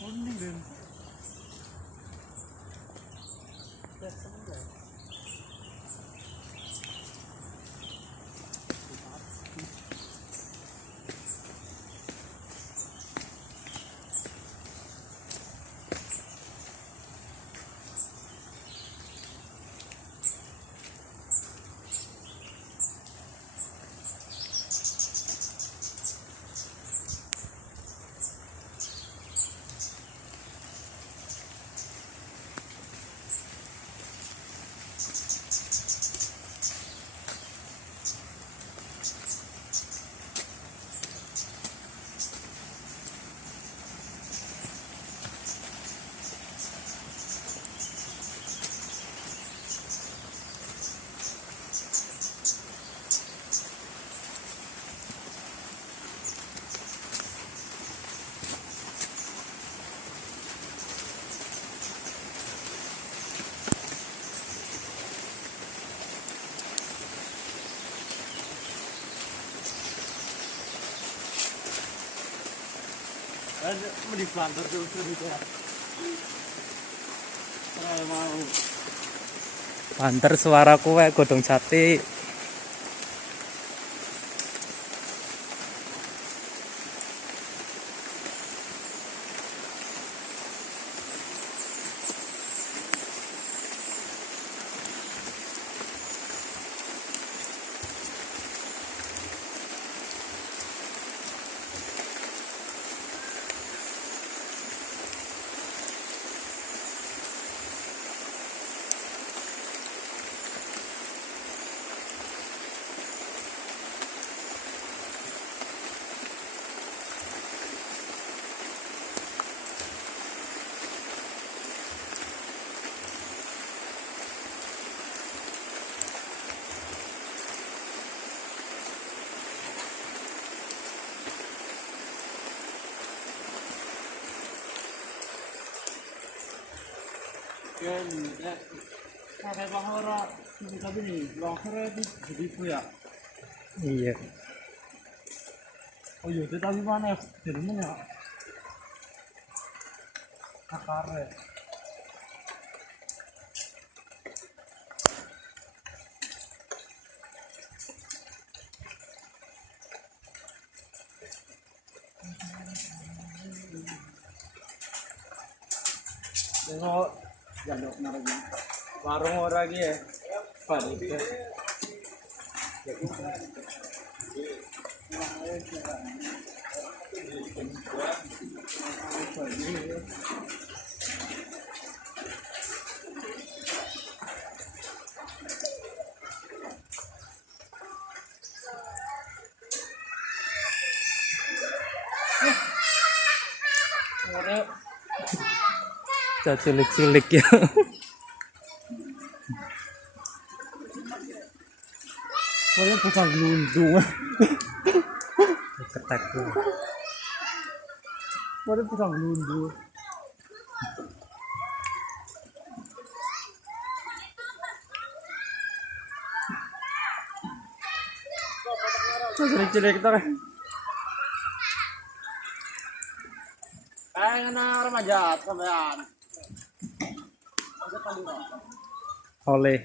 Kuning dan di planter terus gitu ya. Mau Banter suara kue godong jati. kan ya kayak bahora ini tadi nih bahora itu jadi ya. Iya. Oh iya, tapi mana ya? Jadi mana ya? Akar. Tengok jadok lagi. Warung orang lagi ya. Panik. Cilik-cilik ya. Orang bukan gelundung. Ketek tuh. Orang bukan gelundung. Cilik-cilik itu kan. Anak remaja sampean. Oleh.